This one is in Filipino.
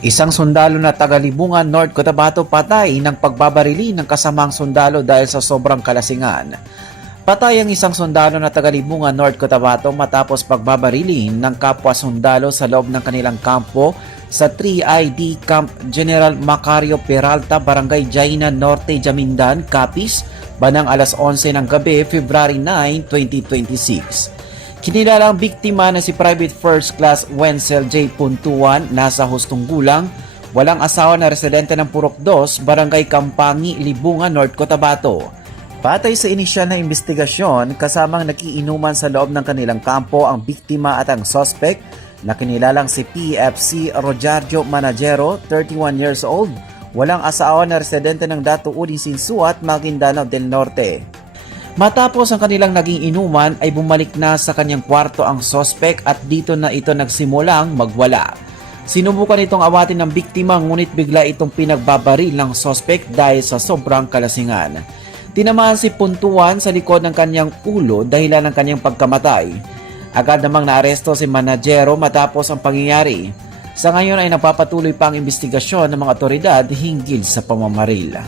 Isang sundalo na taga-Libungan, North Cotabato patay ng pagbabarili ng kasamang sundalo dahil sa sobrang kalasingan. Patay ang isang sundalo na taga-Libungan, North Cotabato matapos pagbabarili ng kapwa sundalo sa loob ng kanilang kampo sa 3ID Camp General Macario Peralta, Barangay Jaina Norte, Jamindan, Capiz, bandang alas 11 ng gabi, February 9, 2026. Kinilala ang biktima na si Private First Class Wenzel J. Puntuan, nasa hustong gulang, walang asawa na residente ng Purok 2, Barangay Kampangi, Libungan, North Cotabato. Batay sa inisyal na investigasyon, kasamang nakiinuman sa loob ng kanilang kampo ang biktima at ang suspect na kinilalang si PFC Rojario Managero, 31 years old, walang asawa na residente ng Dato Uli Sinsuat, Maguindanao del Norte. Matapos ang kanilang naging inuman ay bumalik na sa kanyang kwarto ang suspect at dito na ito nagsimulang magwala. Sinubukan itong awatin ng biktima ngunit bigla itong pinagbabaril ng suspect dahil sa sobrang kalasingan. Tinamaan si Puntuan sa likod ng kanyang ulo dahilan ng kanyang pagkamatay. Agad namang naaresto si Managero matapos ang pangyayari. Sa ngayon ay napapatuloy pa ang investigasyon ng mga otoridad hinggil sa pamamaril.